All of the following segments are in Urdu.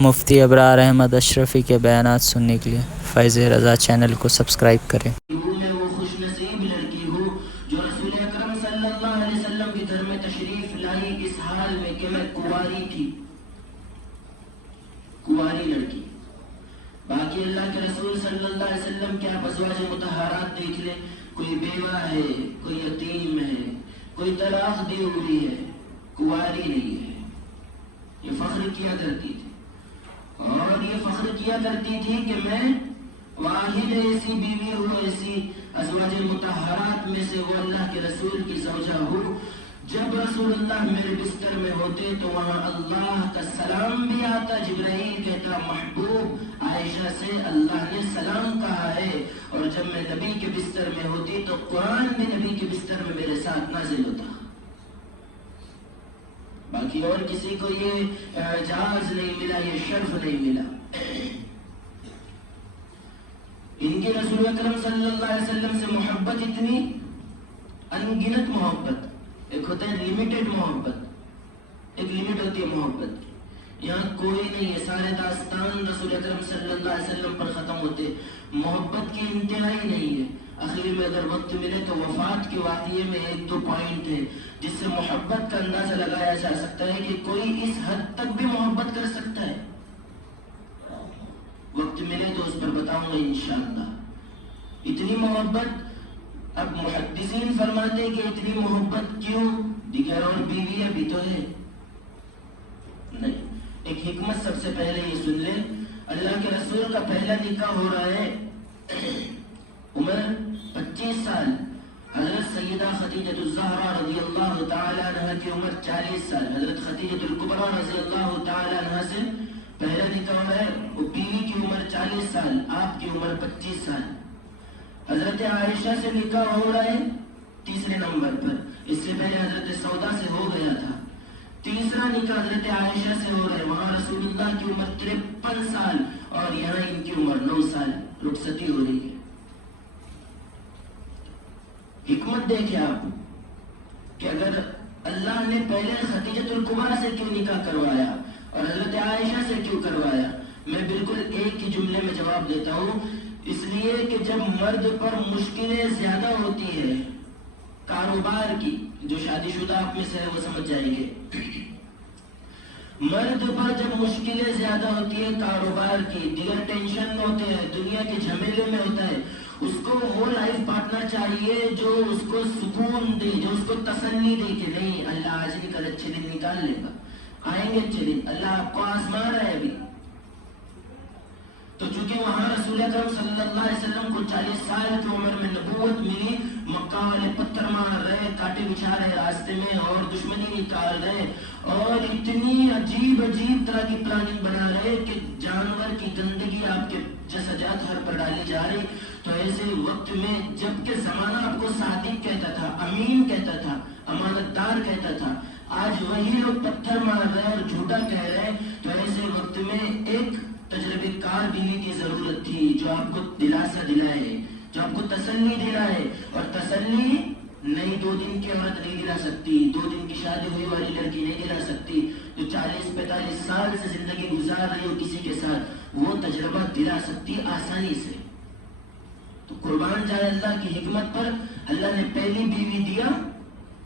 مفتی ابرار احمد اشرفی کے بیانات سننے کے لیے فیض رضا چینل کو سبسکرائب کریں۔ میں وہ خوش نصیب لڑکی ہوں جو رسول اکرم صلی اللہ علیہ وسلم کے گھر میں تشریف لائی اس حال میں کہ میں کنواری تھی، کنواری لڑکی۔ باقی اللہ کے رسول صلی اللہ علیہ وسلم کے آپ ازواج مطہرات دیکھ لیں، کوئی بیوہ ہے، کوئی یتیم ہے، کوئی طلاق دی ہوئی ہے، کنواری نہیں ہے۔ یہ فخر کیا کرتی تھی، اور یہ فخر کیا کرتی تھی کہ میں واحد ایسی بیوی ہوں، ایسی ازواج مطہرات میں سے وہ اللہ کے رسول کی زوجہ ہوں۔ جب رسول اللہ میرے بستر میں ہوتے تو وہاں اللہ کا سلام بھی آتا، جبرائیل کہتا محبوب عائشہ سے اللہ نے سلام کہا ہے، اور جب میں نبی کے بستر میں ہوتی تو قرآن بھی نبی کے بستر میں میرے ساتھ نازل ہوتا۔ باقی اور کسی کو یہ اعجاز نہیں ملا، یہ شرف نہیں ملا۔ ان کے رسول اکرم صلی اللہ علیہ وسلم سے محبت اتنی انگنت محبت، ایک ہوتا ہے لمیٹڈ محبت، ایک لمٹ ہوتی ہے محبت کی، یہاں کوئی نہیں ہے، سارے داستان رسول اکرم صلی اللہ علیہ وسلم پر ختم ہوتے، محبت کی انتہا ہی نہیں ہے۔ آخر میں اگر وقت ملے تو وفات کے واقعے میں ایک دو پوائنٹ ہے جس سے محبت کا اندازہ لگایا جا سکتا ہے کہ کوئی اس حد تک بھی محبت کر سکتا ہے۔ وقت ملے تو اس پر بتاؤں گا انشاءاللہ۔ اتنی محبت، اب محدثین فرماتے کہ اتنی محبت کیوں، دیگر اور بیویاں بھی تو ہے نہیں۔ ایک حکمت سب سے پہلے یہ سن لیں، اللہ کے رسول کا پہلا نکاح ہو رہا ہے، عمر 25 سال، حضرت سیدہ خدیجہ الزہرا رضی اللہ تعالی عنہ کی عمر 40 سال، حضرت خدیجہ الکبریٰ رضی اللہ تعالی عنہ سے پہلا نکاح ہوا ہے، وہ بیوی کی عمر 40 سال، آپ کی عمر 25 سال۔ حضرت عائشہ سے نکاح ہو رہا ہے تیسرے نمبر پر، اس سے پہلے حضرت سودا سے ہو گیا تھا۔ تیسرا نکاح حضرت عائشہ سے ہو رہا ہے، وہاں رسول اللہ کی عمر 53 سال اور یہاں ان کی عمر 9 سال، رخصتی ہو رہی ہے۔ حکمت دیکھیں آپ کہ اگر اللہ نے پہلے خدیجہ الکبریٰ سے کیوں نکاح کروایا اور حضرت عائشہ سے کیوں کروایا، میں بالکل ایک ہی جملے میں جواب دیتا ہوں، اس لیے کہ جب مرد پر مشکلیں زیادہ ہوتی ہے کاروبار کی، جو شادی شدہ آپ میں سے ہے وہ سمجھ جائیں گے، مرد پر جب مشکلیں زیادہ ہوتی ہے کاروبار کی، دیگر ٹینشن میں ہوتے ہیں، دنیا کے جھمیلے میں ہوتا ہے، اس کو وہ لائف پارٹنر چاہیے جو اس کو سکون دے، جو اس کو تسلی دے کہ نہیں اللہ آج نہیں کل اچھے دن نکال لے گا، آئیں گے اچھے دن، اللہ آپ کو آزما رہا ہے ابھی۔ تو چونکہ وہاں رسول اکرم صلی اللہ علیہ وسلم کو 40 سال کی عمر میں نبوت ملی، مکہ والے پتھر مار رہے، کانٹے بچھا رہے راستے میں اور دشمنی نکال رہے اور اتنی عجیب عجیب طرح کی پلاننگ بنا رہے کہ جانور کی گندگی آپ کے جسد ہر پر ڈالی جا رہی۔ تو ایسے وقت میں جب کہ زمانہ آپ کو صادق کہتا تھا، امین کہتا تھا، امانت دار کہتا تھا، آج وہی لوگ پتھر مار رہے اور جھوٹا کہہ رہے، تو ایسے وقت میں ایک تجربے کار بیوی کی ضرورت تھی جو آپ کو دلاسا دلائے، جو آپ کو تسلی دلائے، اور تسلی نئی 2 دن کی عورت نہیں دلا سکتی، 2 دن کی شادی ہوئی والی لڑکی نہیں دلا سکتی، جو 40-45 سال سے زندگی گزار رہی ہو کسی کے ساتھ، وہ تجربہ دلا سکتی آسانی سے۔ تو قربان جائے اللہ کی حکمت پر، اللہ نے پہلی بیوی دیا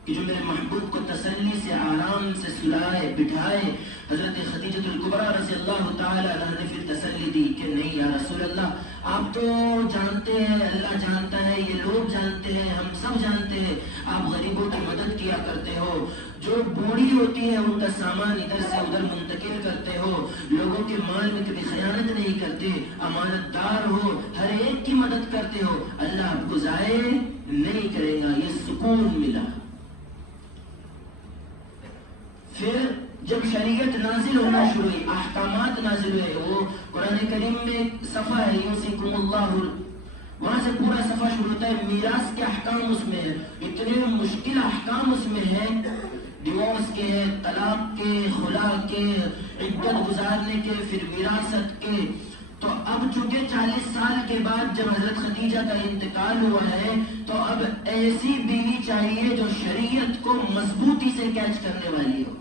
کہ جو میرے محبوب کو تسلی سے آرام سے سلائے بٹھائے۔ حضرت خدیجہ الکبریٰ رضی اللہ تعالی عنہ نے پھر تسلی دی کہ نہیں یا رسول اللہ، آپ تو جانتے ہیں، اللہ جانتا ہے، یہ لوگ جانتے ہیں، ہم سب جانتے ہیں، آپ غریبوں کی مدد کیا کرتے ہو، جو بوڑھی ہوتی ہے ان کا سامان ادھر سے ادھر منتقل کرتے ہو، لوگوں کے مال میں کبھی خیانت نہیں کرتے، امانت دار ہو، ہر ایک کی مدد کرتے ہو، اللہ آپ کو ضائع نہیں کرے گا۔ یہ سکون ملا۔ پھر جب شریعت نازل ہونا شروع ہوئی، احکامات نازل ہوئے، وہ قرآن کریم میں ایک صفحہ ہے یوصیکم اللہ، وہاں سے پورا صفحہ شروع ہوتا ہے، میراث کے احکام اس میں ہے، اتنے مشکل احکام اس میں ہیں، ڈیورس کے، طلاق کے، خلا کے، عدت گزارنے کے، پھر وراثت کے۔ تو اب چونکہ 40 سال کے بعد جب حضرت خدیجہ کا انتقال ہوا ہے تو اب ایسی بیوی چاہیے جو شریعت کو مضبوطی سے کیچ کرنے والی ہو،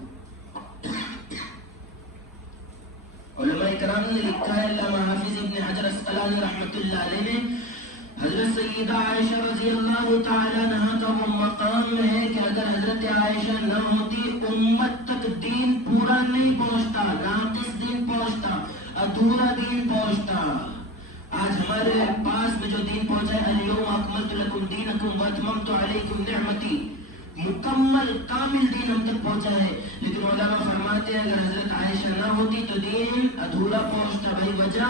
علماء کرام نے لکھا ہے، علامہ حافظ ابن حجر اسقلانی رحمۃ اللہ علیہ نے، حضرت سیدہ عائشہ رضی اللہ تعالیٰ عنہا کا وہ مقام ہے کہ اگر حضرت عائشہ نہ ہوتی امت تک دین پورا نہیں پہنچتا، ناقص دین پہنچتا، ادھورا دین پہنچتا۔ آج ہمارے پاس میں جو دین پہنچا ہے، الیوم اکملت لکم دینکم واتممت علیکم نعمتی، مکمل کامل دین ہم تک پہنچا ہے، لیکن علماء فرماتے ہیں اگر حضرت عائشہ نہ ہوتی تو دین ادھورا پہنچتا۔ بھائی وجہ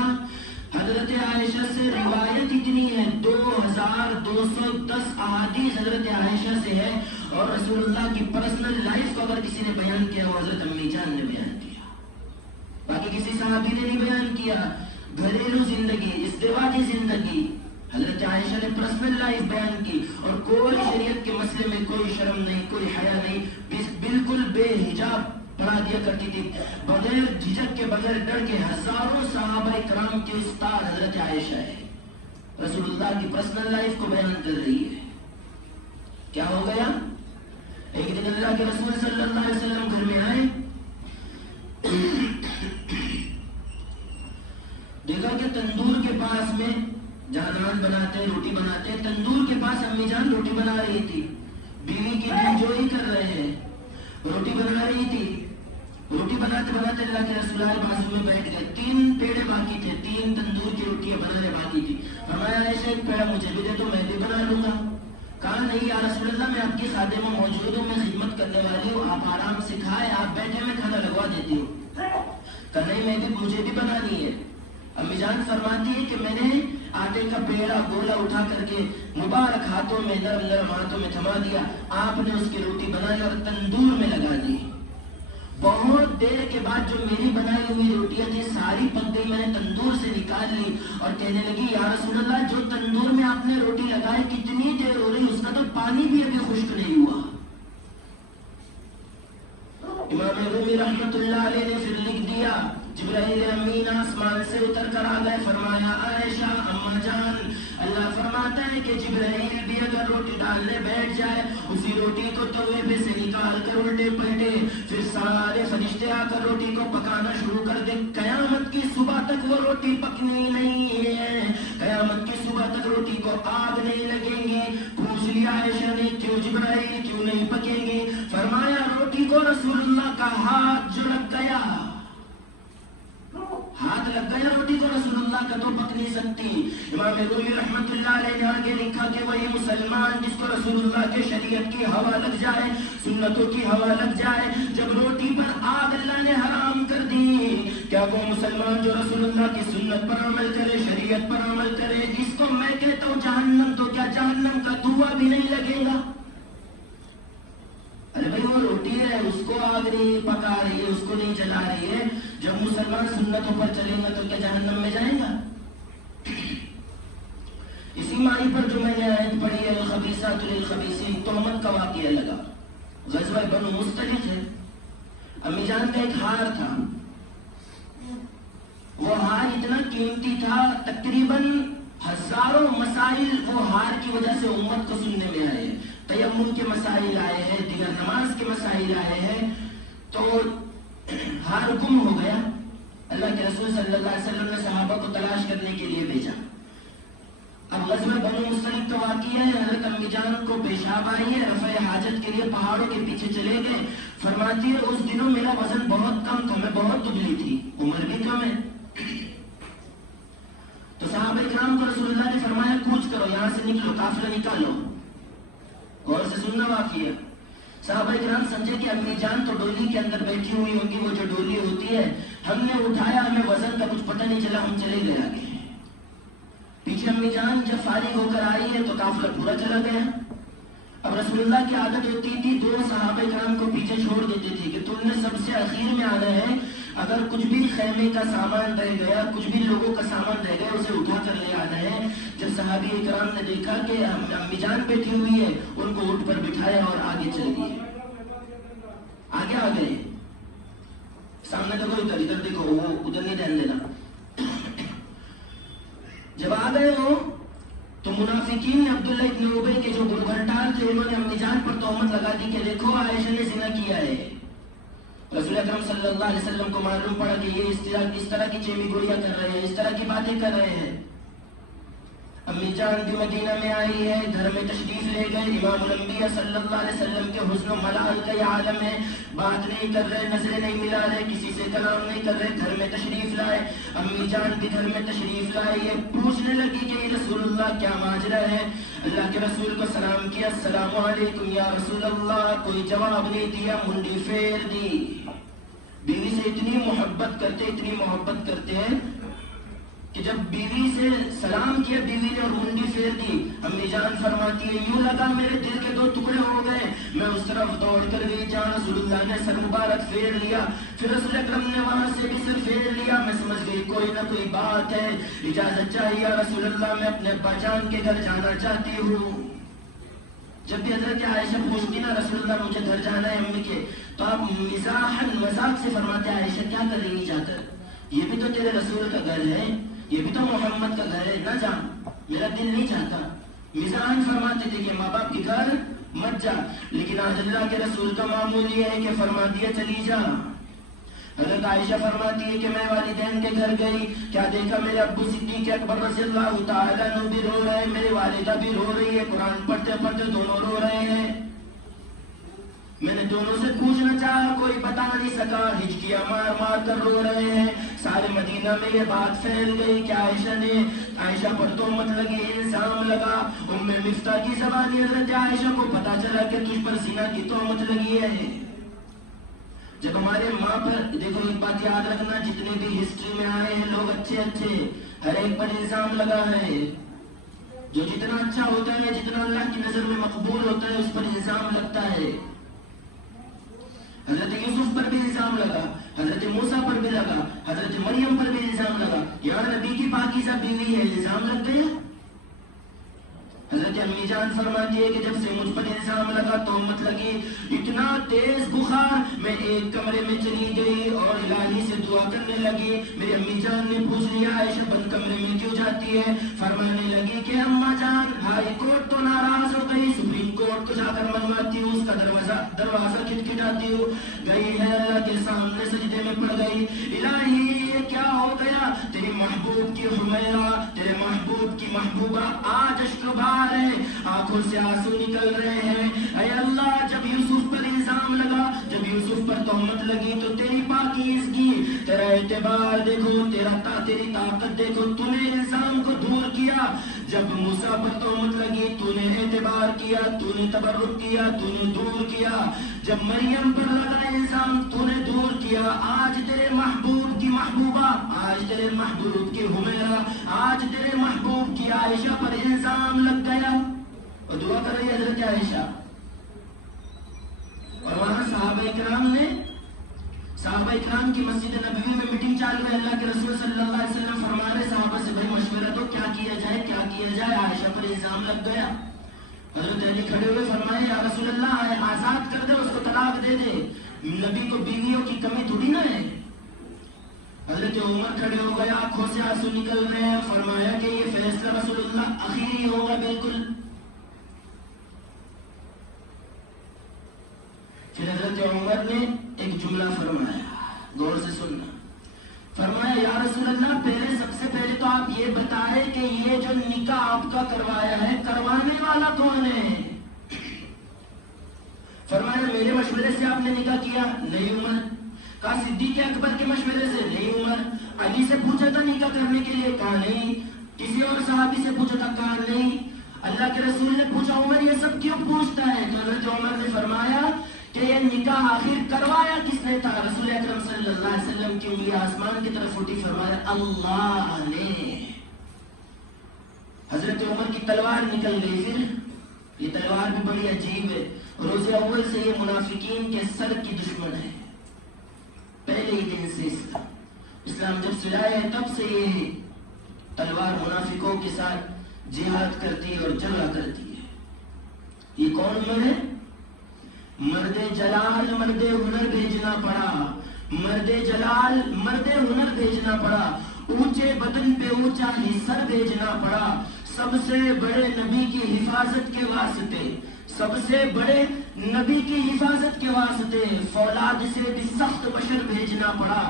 حضرت عائشہ سے روایت اتنی ہے، 2210 احادیث حضرت عائشہ سے ہے، اور رسول اللہ کی پرسنل لائف کو اگر کسی نے بیان کیا وہ حضرت امی جان نے بیان کیا، باقی کسی صحابی نے نہیں بیان کیا۔ گھریلو زندگی، ازدواجی زندگی، حضرت عائشہ نے پرسنل لائف بیان کی، اور کوئی شریعت کے مسئلے میں کوئی شرم نہیں، کوئی حیا نہیں، بالکل بے حجاب پڑھا دیا کرتی تھی، بغیر جھجک کے، بغیر ڈر کے۔ ہزاروں صحابہ کرام کی استاد حضرت عائشہ ہے، رسول اللہ کی پرسنل لائف کو بیان کر رہی ہے۔ کیا ہو گیا؟ ایک دن اللہ کے رسول صلی اللہ علیہ وسلم گھر میں آئے، دیکھا کہ تندور کے پاس میں جہاں نان بناتے، روٹی بناتے، تندور کے پاس امی جان روٹی بنا رہی تھی، بیوی کی دلجوئی کر رہے ہیں، روٹی بنا رہی تھی۔ روٹی بناتے بناتے اللہ کے رسول اللہ بازو میں بیٹھ گئے، 3 پیڑے باقی تھے، 3 تندور کی روٹیاں بنانے باقی تھی۔ فرمایا ایسے ایک پیڑا مجھے بھی دے تو میں بھی بنا لوں گا۔ کہا نہیں یا رسول اللہ، میں آپ کی خادمہ موجود ہوں، میں خدمت کرنے والی ہوں، آپ آرام سے کھائیں، آپ بیٹھے میں کھانا لگوا دیتی ہوں۔ کہا نہیں مجھے بھی بنانی ہے۔ امی جان فرماتی ہے کہ میں نے آٹے کا پیڑا گولا اٹھا کر کے مبارک ہاتھوں میں، نرم نرم ہاتھوں میں تھما دیا، آپ نے اس کی روٹی بنائی اور تندور میں لگا دی۔ بہت دیر کے بعد جو میری بنائی ہوئی روٹیاں تھی ساری پک گئی، میں نے تندور سے نکال لی اور کہنے لگی یا رسول اللہ، جو تندور میں آپ نے روٹی لگائی کتنی دیر ہو رہی، اس کا تو پانی بھی ابھی خشک نہیں ہوا۔ امام رومی رحمت اللہ علیہ نے پھر لکھ دیا، جبرائیل امین آسمان سے اتر کر آ گئے، فرمایا عائشہ اماں جان، اللہ فرماتا ہے کہ جبرائیل بھی اگر روٹی ڈالنے بیٹھ جائے، اسی روٹی کو توے پہ سے نکال کر الٹے پلٹے، پھر سارے فرشتے آ کر روٹی کو پکانا شروع کر دے، قیامت کی صبح تک وہ روٹی پکنی نہیں ہے، قیامت کی صبح تک روٹی کو آگ نہیں لگیں گے۔ پوچھ لیا عائشہ نے کیوں جبرائیل، کیوں نہیں پکیں گے؟ فرمایا روٹی کو رسول اللہ کا ہاتھ جو لگ گیا، ہاتھ لگ گیا روٹی کو رسول اللہ کا تو پک نہیں سکتی۔ امام رومی رحمت اللہ علیہ نے آگے لکھا کہ وہی مسلمان جس کو رسول اللہ کے شریعت کی ہوا لگ جائے، سنتوں کی ہوا لگ جائے، جب روٹی پر آگ اللہ نے حرام کر دی، کیا وہ مسلمان جو رسول اللہ کی سنت پر عمل کرے، شریعت پر عمل کرے، جس کو میں کہتا ہوں جہنم، تو کیا جہنم کا دھواں بھی نہیں لگے گا؟ ارے بھائی وہ روٹی ہے، اس کو آگ نہیں پکا رہی ہے، اس کو نہیں جلا رہی ہے، جب مسلمان سنتوں پر چلے گا تو کیا جہنم میں جائے گا؟ اسی معنی پر جو میں نے آیت پڑھی ہے، الخبیثات للخبیثین، تہمت کا واقعہ لگا، غزوہ بنو مستلق ہے۔ امی جان کا ایک ہار تھا، وہ ہار اتنا قیمتی تھا، تقریباً ہزاروں مسائل وہ ہار کی وجہ سے امت کو سننے میں آئے ہیں، تیمم کے مسائل آئے ہیں، دیگر نماز کے مسائل آئے ہیں، تو ہار گم ہو گیا۔ اللہ کے رسول صلی اللہ علیہ وسلم نے صحابہ کو تلاش کرنے کے لیے بھیجا۔ اب غزوہ بنو مستلق کا واقعہ ہے، حضرت امی جان کو پیشاب آئی ہے، رفع حاجت کے لیے پہاڑوں کے پیچھے چلے گئے۔ فرماتی ہے اس دنوں میرا وزن بہت کم تھا، میں بہت دبلی تھی، عمر بھی کم ہے۔ تو صحابہ کرام کو رسول اللہ نے فرمایا کوچ کرو، یہاں سے نکلو، قافلہ نکالو۔ غور سے سننا واقعہ، صحابہ کرام سمجھے کہ امی جان تو ڈولی کے اندر بیٹھی ہوئی ہوگی، وہ جو ڈولی ہوتی ہے، ہم نے اٹھایا، ہمیں وزن کا کچھ پتہ نہیں چلا، ہم چلے گئے آگے۔ پیچھے امی جان جب فارغ ہو کر آئی ہے تو قافلہ پورا چلا گیا۔ اب رسول اللہ کی عادت ہوتی تھی 2 صحابہ کرام کو پیچھے چھوڑ دیتے تھے کہ تم نے سب سے اخیر میں آنا ہے، اگر کچھ بھی خیمے کا سامان رہ گیا، کچھ بھی لوگوں کا سامان رہ گیا، اسے اٹھا کر لے آنا ہے۔ جب صحابی کرام نے دیکھا کہ امی جان بیٹھی ہوئی ہے، ان کو اٹھ پر بٹھایا اور آگے چل دیے، آگے آ گئے۔ سامنے دیکھو، ادھر دیکھو، وہ ادھر نہیں دھیان دینا۔ جب آ گئے وہ تو منافقین نے عبداللہ ابن ابی کے جو گربھٹال تھے، انہوں نے امی جان پر تہمت لگا دی کہ دیکھو عائشہ نے زنا کیا ہے۔ رسول اکرم صلی اللہ علیہ وسلم کو معلوم پڑا کہ یہ اس طرح کی چیمی گوڑیاں کر رہے ہیں، اس طرح کی باتیں کر رہے ہیں۔ امی جان بھی مدینہ میں آئی ہے، گھر میں تشریف لے گئے، امام الانبیاء صلی اللہ علیہ وسلم کے حسن و ملال کا یہ عالم ہے، بات نہیں کر رہے، نظریں نہیں ملا رہے، کسی سے کلام نہیں کر رہے، گھر میں تشریف لائے، امی جان بھی گھر میں تشریف لائے، یہ پوچھنے لگی کہ رسول اللہ کیا ماجرا ہے؟ اللہ کے رسول کو سلام کیا، السلام علیکم یا رسول اللہ، کوئی جواب نہیں دیا، منڈی پھیر دی۔ بیوی سے اتنی محبت کرتے ہیں کہ جب بیوی سے سلام کیا بیوی نے اور منڈی پھیر دی، امی جان فرماتی ہے یوں لگا میرے دل کے دو ٹکڑے ہو گئے، میں اس طرف دوڑ کر گئی جہاں رسول اللہ نے سر مبارک پھیر لیا، پھر رسول اکرم نے وہاں سے بھی سر پھیر لیا، میں سمجھ گئی کوئی نہ کوئی بات ہے، اجازت چاہیے یا رسول اللہ، میں اپنے ابا جان کے گھر جانا چاہتی ہوں۔ جب بھی حضرت عائشہ پوچھتی نا رسول اللہ مجھے گھر جانا ہے امی کے، تو آپ مذاق سے فرماتے ہیں عائشہ کیا کر رہی جا کر، یہ بھی تو تیرے رسول کا گھر ہے، یہ بھی تو محمد کا گھر ہے، نہ جا، میرا دل نہیں چاہتا۔ مزاحن فرماتے تھے کہ ماں باپ کے گھر مت جا، لیکن آج اللہ کے رسول کا معمول یہ ہے کہ فرما دیا چلی جا۔ حضرت عائشہ فرماتی ہے کہ میں والدین کے گھر گئی، کیا دیکھا میرے ابو صدیق اکبر رضی اللہ تعالیٰ عنہ بھی رو رہے ہیں، میری والدہ بھی رو رہی ہے، قرآن پڑھتے پڑھتے دونوں رو رہے ہیں۔ میں نے دونوں سے پوچھنا چاہا، کوئی بتا نہیں سکا، ہچکیاں مار مار کر رو رہے ہیں۔ سارے مدینہ میں یہ بات پھیل گئی کہ عائشہ پر تہمت لگی، الزام لگا۔ ام مفتاح کی زبانی حضرت عائشہ کو پتا چلا کہ تجھ پر زنا کی تہمت لگی ہے۔ جب ہمارے ماں پر، دیکھو ایک بات یاد رکھنا، جتنے بھی ہسٹری میں آئے ہیں لوگ اچھے ہر ایک پر الزام لگا ہے، جو جتنا اچھا ہوتا ہے، جتنا اللہ کی نظر میں مقبول ہوتا ہے، اس پر الزام لگتا ہے۔ حضرت یوسف پر بھی الزام لگا، حضرت موسیٰ پر بھی لگا، حضرت مریم پر بھی الزام لگا، یا نبی کی پاکیزہ بیوی ہے، الزام لگ گیا۔ حضرت امی جان فرماتی ہے کہ جب سے مجھ پر الزام لگا، تہمت لگی، اتنا تیز بخار، میں ایک کمرے میں چلی گئی اور الہی سے دعا کرنے لگی۔ میری امی جان نے پوچھ لیا عائشہ بند کمرے میں کیوں جاتی ہے؟ فرمانے لگی کہ اماں جان ہائی کورٹ تو ناراض ہو گئی، سپریم کورٹ کو جا کر منواتی ہوں، اس کا دروازہ کھٹکھٹاتی ہوں، گئی ہے اللہ کے سامنے سجدے میں پڑ گئی، الہی یہ کیا ہو گیا؟ تیری محبوب کی حمیرہ، تیرے محبوب کی محبوبہ آج اشک بہار ہے، آنکھوں سے آنسو نکل رہے ہیں، اے اللہ جب یوسف پر الزام لگا، جب یوسف پر تہمت لگی تو تیری پاکیزگی، تیرا اعتبار دیکھو، تیری طاقت دیکھو، تو نے الزام کو دور کیا۔ جب موسیٰ پر تہمت لگی تو نے اعتبار کیا، تو نے تبرک کیا، تو نے دور کیا۔ جب مریم پر لگا الزام تو نے دور کیا۔ آج تیرے محبوب کی محبوبہ، آج تیرے محبوب کی حمیرہ، آج تیرے محبوب کی عائشہ پر الزام لگ گیا۔ اور دعا کر رہی حضرت عائشہ، اور وہاں صحابہ اکرام کی مسجد نبوی میں میٹنگ چالو ہے، اللہ کے رسول صلی اللہ علیہ وسلم فرما رہے صحابہ سے بھائی مشورہ دو، کیا کیا جائے، عائشہ پر الزام لگ گیا۔ حضرت علی کھڑے ہوئے فرمائے یا رسول اللہ آزاد کر دے، اس کو طلاق دے دے، نبی کو بیویوں کی کمی تھوڑی نہ ہے۔ حضرت عمر کھڑے ہو گئے، آنکھوں سے آنسو نکل رہے ہیں، فرمایا کہ یہ فیصلہ رسول اللہ اخیری ہوگا بالکل۔ پھر حضرت عمر نے ایک جملہ فرمایا، غور سے سننا، فرمایا یا رسول اللہ سب سے پہلے تو آپ یہ بتائیں کہ یہ جو نکاح آپ کا کروایا ہے، کروانے والا کون ہے؟ فرمایا میرے مشورے سے آپ نے نکاح کیا؟ نہیں عمر۔ کہا صدیق اکبر کے مشورے سے؟ نہیں عمر۔ علی سے پوچھا تھا نکاح کرنے کے لیے؟ کہا نہیں۔ کسی اور صحابی سے پوچھا تھا؟ کہا نہیں۔ اللہ کے رسول نے پوچھا عمر یہ سب کیوں پوچھتا ہے؟ تو حضرت عمر نے فرمایا کہ یہ نکاح آخر کروایا کس نے تھا؟ رسول اکرم صلی اللہ علیہ وسلم کی انگلی آسمان کی طرف اٹھی، فرمایا اللہ نے۔ حضرت عمر کی تلوار نکل گئی۔ پھر یہ تلوار بھی بڑی عجیب ہے، روز اول سے یہ منافقین کے سر کی دشمن ہے، پہلے ہی دن سے اسلام جب سے آیا ہے تب سے یہ تلوار منافقوں کے ساتھ جہاد کرتی ہے اور جنگ کرتی ہے۔ یہ کون عمر ہے؟ مرد جلال مرد ہنر بھیجنا پڑا، مرد جلال مرد ہنر بھیجنا پڑا، اونچے بدن پہ اونچا ہی سر بھیجنا پڑا، سب سے بڑے نبی کی حفاظت کے واسطے، سب سے بڑے نبی کی حفاظت کے واسطے فولاد سے بھی سخت بشر بھیجنا پڑا.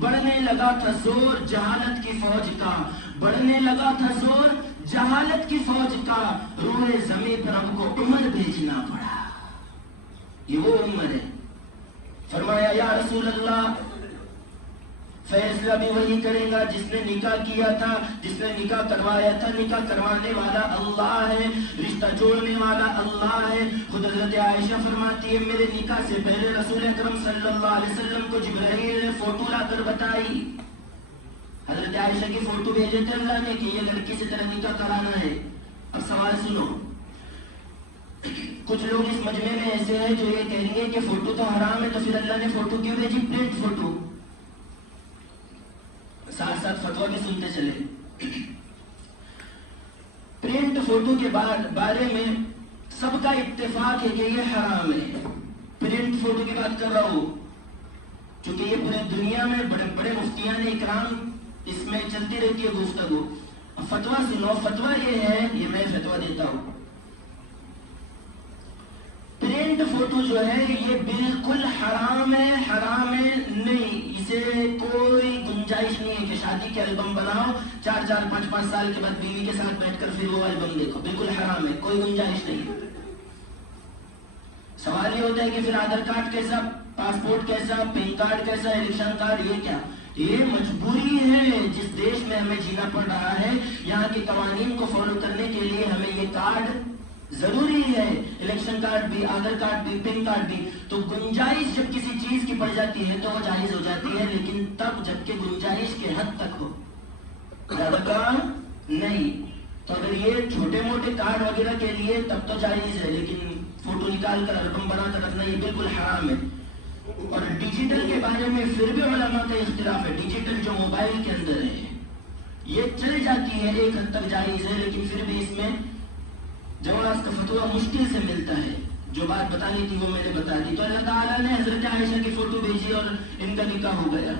بڑھنے لگا تھا زور جہالت کی فوج کا، بڑھنے لگا تھا زور جہالت کی فوج کا، روئے زمین پر ہم کو عمر بھیجنا پڑا. یہ وہ عمر ہے. فرمایا یا رسول اللہ فیصلہ بھی وہی کرے گا جس نے نکاح کیا تھا، جس نے نکاح کروایا تھا. نکاح کروانے والا اللہ ہے، رشتہ جوڑنے والا اللہ ہے. خود حضرت عائشہ فرماتی ہے میرے نکاح سے پہلے رسول اکرم صلی اللہ علیہ وسلم کو جبرائیل نے فوٹو لا کر بتائی. حضرت عائشہ کی فوٹو بھیجے تھے اللہ نے کہ یہ لڑکی سے تیرا نکاح کرانا ہے. اب سوال سنو، کچھ لوگ اس مجمع میں ایسے ہیں جو یہ کہہ رہی ہیں کہ فوٹو تو حرام ہے، تو پھر اللہ نے فوٹو کیوں بھیجی؟ Print photo. ساتھ ساتھ فتویٰ بھی سنتے چلے. پرنٹ فوٹو کے بارے میں سب کا اتفاق ہے کہ یہ حرام ہے. پرنٹ فوٹو کی بات کر رہا ہوں چونکہ یہ پورے دنیا میں بڑے بڑے مفتیان اکرام اس میں چلتی رہتی ہے گفتگو. فتویٰ سنو. فتویٰ یہ ہے، یہ میں فتویٰ دیتا ہوں، پرنٹ فوٹو جو ہے یہ بالکل حرام ہے. حرام ہے نہیں، اسے کوئی گنجائش نہیں ہے کہ شادی کے البم بناؤ 4-5 سال کے بعد بیوی کے ساتھ بیٹھ کر پھر وہ البم دیکھو. بالکل حرام ہے، کوئی گنجائش نہیں ہے. سوال یہ ہوتا ہے کہ پھر آدھار کارڈ کیسا، پاسپورٹ کیسا، پین کارڈ کیسا، الیکشن کارڈ، یہ کیا؟ یہ مجبوری ہے جس دیش میں ہمیں جینا پڑ رہا ہے. یہاں کے قوانین کو فالو کرنے کے لیے ہمیں یہ کارڈ ضروری ہے، الیکشن کارڈ بھی، آدھار کارڈ بھی، پین کارڈ بھی. تو گنجائش جب کسی چیز کی پڑ جاتی ہے تو وہ جائز ہو جاتی ہے، لیکن تب جب کہ گنجائش کے حد تک ہو، زیادہ نہیں. تو اگر یہ چھوٹے موٹے کارڈ وغیرہ کے لیے تب تو جائز ہے، لیکن فوٹو نکال کر البم بنا کر رکھنا یہ بالکل حرام ہے. اور ڈیجیٹل کے بارے میں پھر بھی علماء کا اختلاف ہے. ڈیجیٹل جو موبائل کے اندر ہے یہ چل جاتی ہے، ایک حد تک جائز ہے، لیکن پھر بھی اس میں جواز کا فتویٰ مشکل سے ملتا ہے. جو بات بتانی تھی وہ میں نے بتا دی. تو اللہ تعالیٰ نے حضرت عائشہ کی فوٹو بھیجی اور ان کا نکاح ہو گیا.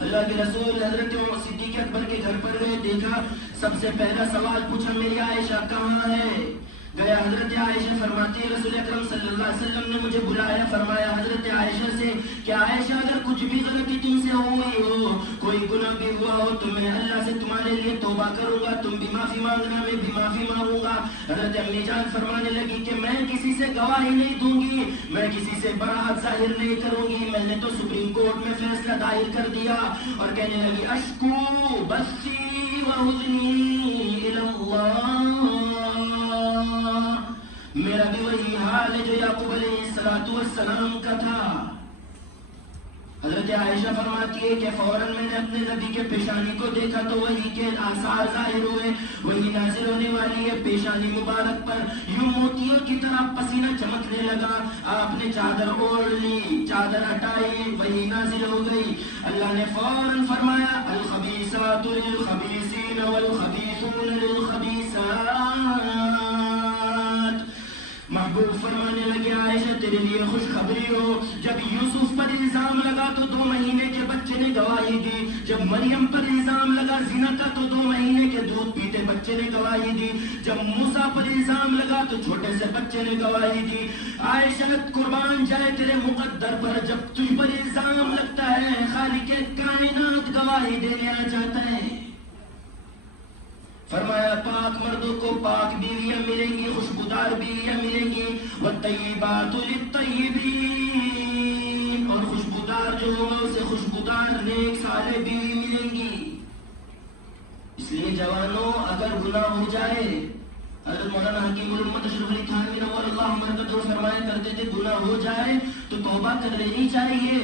اللہ کے رسول حضرت صدیق اکبر کے گھر پر گئے، دیکھا، سب سے پہلا سوال پوچھا میری عائشہ کہاں ہے؟ گیا. حضرت عائشہ فرماتی ہے رسول اکرم صلی اللہ علیہ وسلم نے مجھے بلایا. فرمایا حضرت عائشہ سے کہ عائشہ اگر کچھ بھی غلطی تم سے ہوئی ہو، کوئی گناہ بھی ہوا ہو تو میں اللہ سے تمہارے لیے توبہ کروں گا، تم بھی معافی مانگنا، میں بھی معافی مانگوں گا. حضرت امی جان فرمانے لگی کہ میں کسی سے گواہی نہیں دوں گی، میں کسی سے براءت ظاہر نہیں کروں گی، میں نے تو سپریم کورٹ میں فیصلہ دائر کر دیا. اور کہنے لگی اشکو بثی وحزنی الی اللہ، میرا بھی وہی حال ہے جو یعقوب علیہ السلام کا تھا. حضرت عائشہ فرماتی ہے کہ فوراً میں نے اپنے نبی کے پیشانی کو دیکھا تو وہی کے آثار ظاہر ہوئے، وہی نازل ہونے والی ہے پیشانی مبارک پر. یوں موتیوں کی طرح پسینہ چمکنے لگا. آپ نے چادر اوڑھ لی، چادر ہٹائی، وہی نازل ہو گئی. اللہ نے فوراً فرمایا الخبیثات للخبیثین والخبیثون للخبیثات. محبوب فرمانے لگے عائشہ تیرے لیے خوشخبری ہو، جب یوسف پر الزام لگا تو 2 مہینے کے بچے نے گواہی دی، جب مریم پر الزام لگا زنا کا تو 2 مہینے کے دودھ پیتے بچے نے گواہی دی، جب موسیٰ پر الزام لگا تو چھوٹے سے بچے نے گواہی دی. عائشہ قربان جائے تیرے مقدر پر جب تجھ پر الزام لگتا ہے خالق کائنات گواہی دینے آ جاتا ہے. فرمایا پاک مردوں کو پاک بیویاں ملیں گی، خوشبودار بیویاں ملیں گی. والطیبات للطیبین، اور خوشبودار جو ہوگا اسے خوشبودار نیک صالح بیوی ملیں گی. اس لیے جوانوں اگر گناہ ہو جائے، حضرت مولانا حکیم الامت اشرف علی تھانوی نور اللہ مرکزہ فرمایا کرتے تھے گناہ ہو جائے تو توبہ کر لینی چاہیے.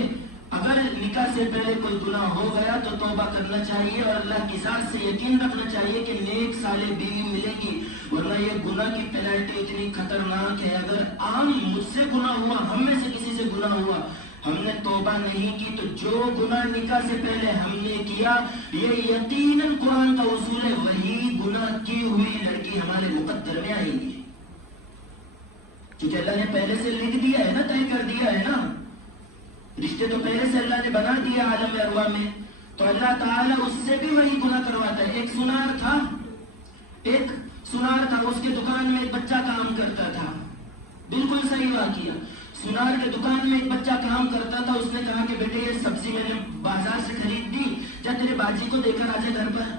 اگر نکاح سے پہلے کوئی گناہ ہو گیا تو توبہ کرنا چاہیے اور اللہ کی ذات سے یقین رکھنا چاہیے کہ نیک صالح بیوی ملے گی. ورنہ یہ گناہ کی پینلٹی اتنی خطرناک ہے. اگر عام مجھ سے گناہ ہوا، ہم میں سے کسی سے گناہ ہوا، ہم نے توبہ نہیں کی تو جو گناہ نکاح سے پہلے ہم نے کیا یہ یقیناً قرآن کا اصول ہے، وہی گناہ کی ہوئی لڑکی ہمارے مقدر میں آئے گی. کیونکہ اللہ نے پہلے سے لکھ دیا ہے نا، طے کر دیا ہے نا، رشتے تو پہلے سے اللہ نے بنا دیا عالم ارواح میں. تو اللہ تعالیٰ اس سے بھی وہی گناہ کرواتا ہے. ایک سنار تھا، اس کے دکان میں ایک بچہ کام کرتا تھا. بالکل صحیح واقعہ. سنار کے دکان میں ایک بچہ کام کرتا تھا. اس نے کہا کہ بیٹے یہ سبزی میں نے بازار سے خرید دی, جا تیرے باجی کو دے کر آ جائے گھر پر.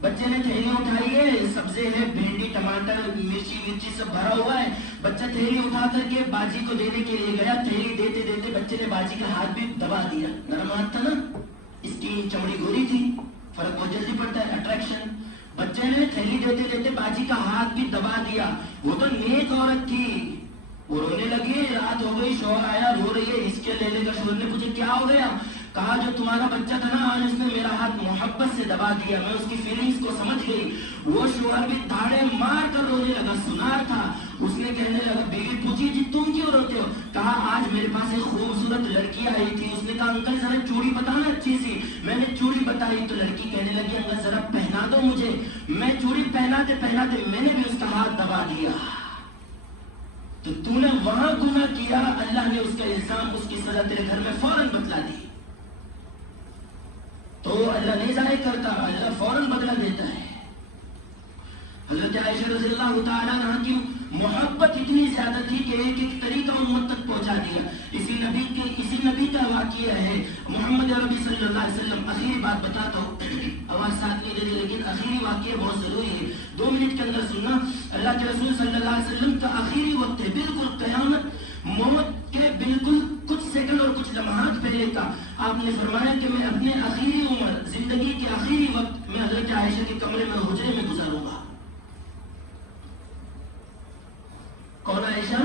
بچے نے تھیلی اٹھائی ہے, سبزی ہے, بھنڈی, ٹماٹر, مرچی سب بھرا ہوا ہے. بچہ تھیلی اٹھا کر کے باجی کو دینے کے لیے گیا. تھیلی دیتے دیتے بچے نے باجی کا ہاتھ بھی دبا دیا. نرم ہاتھ تھا نا, اسکین چمڑی گوری تھی, فرق بہت جلدی پڑتا ہے, اٹریکشن. بچے نے تھیلی دیتے دیتے باجی کا ہاتھ بھی دبا دیا. وہ تو نیک عورت تھی, وہ رونے لگی. رات ہو گئی, شوہر آیا, رو رہی ہے, اس کے لے لے کر. شوہر نے پوچھا کیا ہو گیا؟ کہا جو تمہارا بچہ تھا نا, آج اس نے میرا ہاتھ محبت سے دبا دیا. میں اس کی فیلنگز کو سمجھ گئی. وہ شوہر بھی دھاڑے مار کر رونے لگا. سنار تھا, اس نے کہنے لگا, بیوی پوچھی جی تم کیوں روتے ہو؟ کہا آج میرے پاس ایک خوبصورت لڑکی آئی تھی. اس نے کہا انکل ذرا چوڑی بتانا اچھی سی. میں نے چوڑی بتائی تو لڑکی کہنے لگی انکل ذرا پہنا دو مجھے. میں چوڑی پہناتے پہناتے میں نے بھی اس کا ہاتھ دبا دیا. تو تو نے وہاں گناہ کیا, اللہ نے اس کا الزام, اس کی سزا تیرے گھر میں فوراً بتلا دی. تو اللہ نہیں ضائع کرتا, اللہ فوراً بدلہ دیتا ہے. حضرت عائشہ رضی اللہ تعالیٰ عنہ کی محبت اتنی زیادہ تھی کہ ایک ایک طریقہ امت تک پہنچا دیا. اسی نبی کا واقعہ ہے, محمد عربی صلی اللہ علیہ وسلم. آخری بات بتاتا ہوں, آواز ساتھ نہیں دے رہی, لیکن آخری واقعہ بہت ضروری ہے, 2 منٹ کے اندر سننا. اللہ کے رسول صلی اللہ علیہ وسلم کا آخری وقت ہے, بالکل قیامت, موت کے بالکل کچھ سیکنڈ اور کچھ لمحات پہلے کا. آپ نے فرمایا کہ میں اپنے آخری عمر, زندگی کے آخری وقت میں حضرت عائشہ کے کمرے میں, حجرے میں گزاروں گا. کون عائشہ؟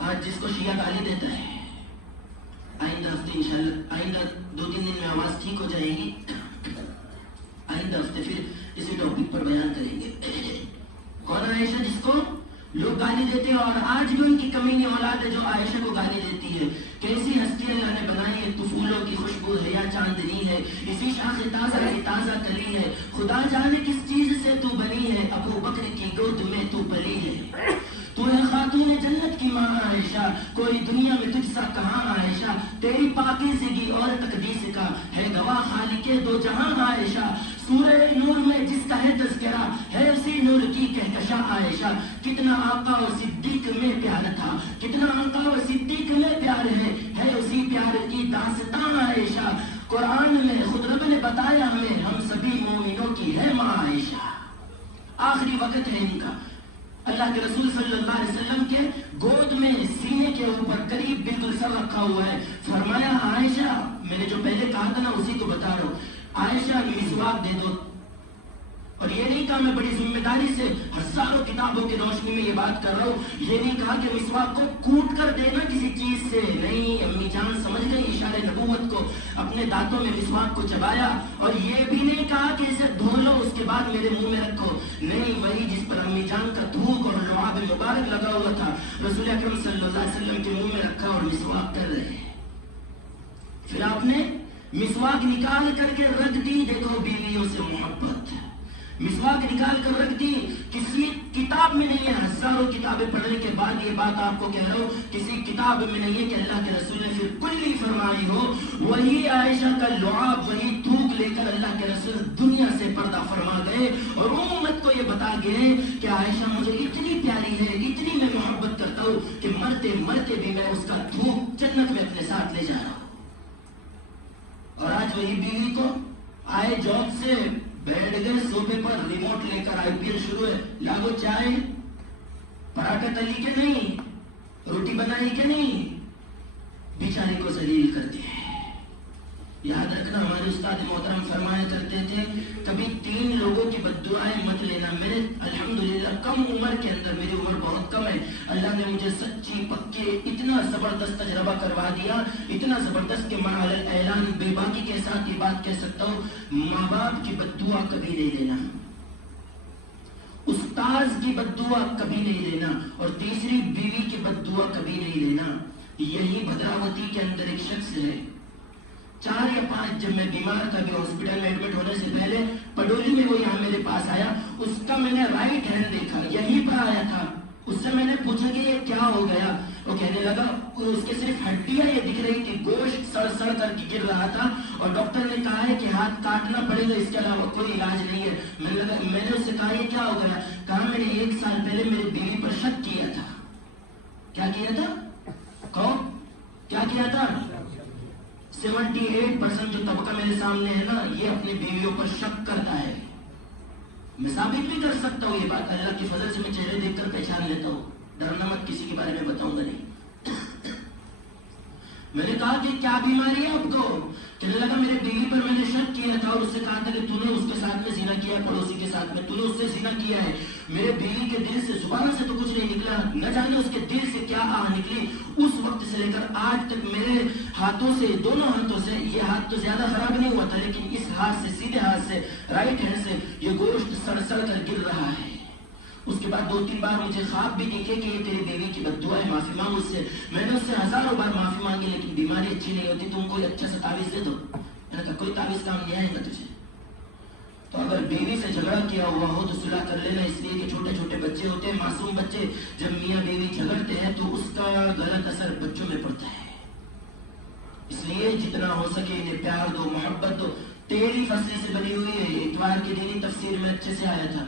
آج جس کو شیعہ گالی دیتا ہے. آئندہ ہفتے انشاءاللہ, آئندہ 2-3 دن میں آواز ٹھیک ہو جائے گی. آئندہ ہفتے پھر اسی ٹاپک پر بیان کریں گے. کون عائشہ جس کو لوگ گالی دیتے ہیں, اور آج بھی ان کی کمینی اولاد ہے جو عائشہ کو گالی دیتی ہے. کیسی ہستی اللہ نے بنائی ہے, تو پھولوں کی خوشبو ہے یا چاندنی ہے, اسی شاخ تازہ کی تازہ کلی ہے. خدا جانے کس چیز سے تو بنی ہے, ابو بکر کی گود میں تو پلی ہے. تو ہے خاتون جنت کی ماں عائشہ, کوئی دنیا میں تجھ سا کہاں عائشہ. تیری پاکیزگی اور تقدیس کا ہے گواہ خالق دو جہاں عائشہ. سورہ نور میں جس کا ہے تذکرہ, ہے اسی نور کی کہکشاں عائشہ. کتنا آقا و صدیق میں پیار تھا, کتنا آقا و صدیق میں پیار ہے اسی پیار کی داستان عائشہ. قرآن میں خود رب نے بتایا ہمیں, ہم سبھی مومنوں کی ہے ماں عائشہ. آخری وقت ہے ان کا. اللہ کے رسول صلی اللہ علیہ وسلم کے گود میں سینے کے اوپر قریب بالکل سر رکھا ہوا ہے. فرمایا عائشہ, میں نے جو پہلے کہا تھا نا اسی کو بتا رہا ہوں, عائشہ مسواک دے دو. اور یہ نہیں کہا, میں بڑی ذمہ داری سے ہزاروں کتابوں کی روشنی میں یہ بات کر رہا ہوں, یہ نہیں کہا کہ مسواک کو کوٹ کر دینا کسی چیز سے. نہیں, امی جان سمجھ گئی اشارے نبوت کو, اپنے دانتوں میں مسواک کو چبایا. اور یہ بھی نہیں کہا کہ اسے دھو لو اس کے بعد میرے منہ میں رکھو. نہیں, وہی جس پر امی جان کا تھوک اور لعاب مبارک لگا ہوا تھا, رسول اکرم صلی اللہ علیہ وسلم کے منہ میں رکھا اور مسواک کر رہے. پھر آپ نے مسواک نکال کر کے رکھ دی. دیکھو بیویوں سے محبت, مسواک نکال کر رکھ دی. کسی کتاب میں نہیں ہے, ہزاروں کتابیں پڑھنے کے بعد یہ بات آپ کو کہہ رہا ہوں, کسی کتاب میں نہیں ہے کہ اللہ کے رسول نے پھر کلی فرمائی ہو. وہی عائشہ کا لعاب, وہی تھوک لے کر اللہ کے رسول دنیا سے پردہ فرما گئے, اور امت کو یہ بتا گئے کہ عائشہ مجھے اتنی پیاری ہے, اتنی میں محبت کرتا ہوں کہ مرتے مرتے بھی میں اس کا تھوک جنت میں اپنے ساتھ لے جا رہا ہوں. اور آج وہی بیوی کو آئے جاب سے بیٹھ گئے صوفے پر, ریموٹ لے کر IPL شروع ہے, لاگو چائے, پراٹھا تلی کے نہیں, روٹی بنائی کے نہیں, بیچاری کو ذلیل کرتے ہیں. یاد رکھنا, ہمارے استاد محترم فرمایا کرتے تھے, کبھی 3 لوگوں کی بددعائیں مت لینا. میرے الحمدللہ کم عمر کے اندر, میری عمر بہت کم ہے, اللہ نے مجھے سچی پکے اتنا زبردست تجربہ کروا دیا, اتنا زبردست کہ میں اعلان بے باکی کے ساتھ یہ بات کہہ سکتا ہوں, ماں باپ کی بددعا کبھی نہیں لینا, استاذ کی بددعا کبھی نہیں لینا, اور تیسری بیوی کی بددعا کبھی نہیں لینا. یہی بھدراوتی کے اندر ایک شخص ہے, 4 یا 5 جب میں بیمار تھا کہ ہاسپٹل میں ایڈمٹ ہونے سے پہلے پڈولی میں وہ یہاں میرے پاس آیا, اس کا میں نے رائٹ ہینڈ دیکھا, یہیں پر آیا تھا. اس سے میں نے پوچھا کہ یہ کیا ہو گیا. وہ کہنے لگا اس کے صرف ہڈیاں یہ دکھ رہی تھی، گوشت سڑ سڑ کر کے گر رہا تھا، اور ڈاکٹر نے کہا ہے کہ ہاتھ کاٹنا پڑے گا، اس کے علاوہ کوئی علاج نہیں ہے۔ میں نے اس سے کہا یہ کیا ہو گیا؟ کہا میں نے 1 سال پہلے میری بیوی پر شک کیا تھا۔ کیا کیا تھا؟ کہو کیا کیا تھا؟ 78% جو طبقہ میرے سامنے ہے نا، یہ اپنی بیویوں پر شک کرتا ہے۔ میں ثابت بھی کر سکتا ہوں یہ بات، اللہ کی فضل سے میں چہرے دیکھ کر پہچان لیتا ہوں، ڈرنا مت، کسی کے بارے میں بتاؤں گا نہیں۔ میں نے کہا کہ کیا بیماری ہے آپ کو؟ کہنے لگا میرے بیوی پر میں نے شک کیا تھا اور اس سے کہا تھا کہ تو نے اس کے ساتھ میں زنا کیا، پڑوسی کے ساتھ میں تو نے اس سے زنا کیا ہے۔ میرے بیوی کے دل سے، زبان سے تو کچھ نہیں نکلا، نہ جانے اس کے دل سے کیا آہ نکلی۔ اس وقت سے لے کر آج تک میرے ہاتھوں سے، دونوں ہاتھوں سے، یہ ہاتھ تو زیادہ خراب نہیں ہوا تھا لیکن اس ہاتھ سے، سیدھے ہاتھ سے، رائٹ ہینڈ سے یہ گوشت سڑ سڑ کر گر رہا ہے۔ اس کے بعد 2-3 بار مجھے خواب بھی دیکھے کہ یہ تیری بیوی کی بد دعا ہے، معافی مانگ اس سے۔ میں نے اس سے ہزاروں بار معافی مانگی لیکن بیماری اچھی نہیں ہوتی، تم کوئی اچھا سا تعویذ دے دو۔ میں نے کہا کوئی تعویذ کام نہیں آئے گا تجھے، تو اگر بیوی سے جھگڑا کیا ہوا ہو تو صلح کر لینا، اس لیے کہ چھوٹے چھوٹے بچے ہوتے ہیں، معصوم بچے، جب میاں بیوی جھگڑتے ہیں تو اس کا غلط اثر بچوں میں پڑتا ہے۔ اس لیے جتنا ہو سکے انہیں پیار دو، محبت دو۔ تیری فصلی سے بنی ہوئی ہے، اتوار کی دینی تفسیر میں اچھے سے آیا تھا،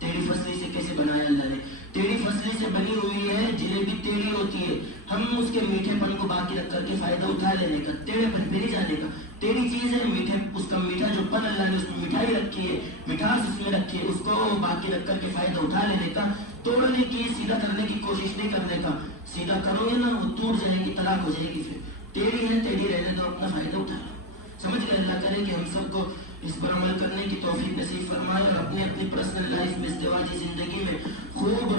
تیری فصلی سے کیسے بنایا اللہ نے۔ تیری فصلی سے بنی ہوئی ہے، جلیبی تیری ہوتی ہے، ہم اس کے میٹھے پن کو باقی رکھ کر کے فائدہ اٹھا لینے کا، تیرے پن پہ نہیں جانے کا۔ تیری چیز ہے میٹھے، اس کا میٹھا جو پن اللہ نے اس میں مٹھائی رکھی ہے، مٹھاس اس میں رکھی ہے، اس کو باقی رکھ کر کے فائدہ اٹھا لینے کا، توڑنے کی، سیدھا کرنے کی کوشش نہیں کرنے کا۔ سیدھا کرو گے نا وہ ٹوٹ جائے گی، طلاق ہو جائے گی، پھر تیری ہے تیری رہنے دو، اپنا فائدہ اٹھا لو۔ سمجھ گئے؟ اللہ کرے کہ ہم سب کو اس پر عمل کرنے کی توفیق نصیب فرمائے اور اپنی اپنی پرسنل لائف میں، ازدواجی زندگی میں خوب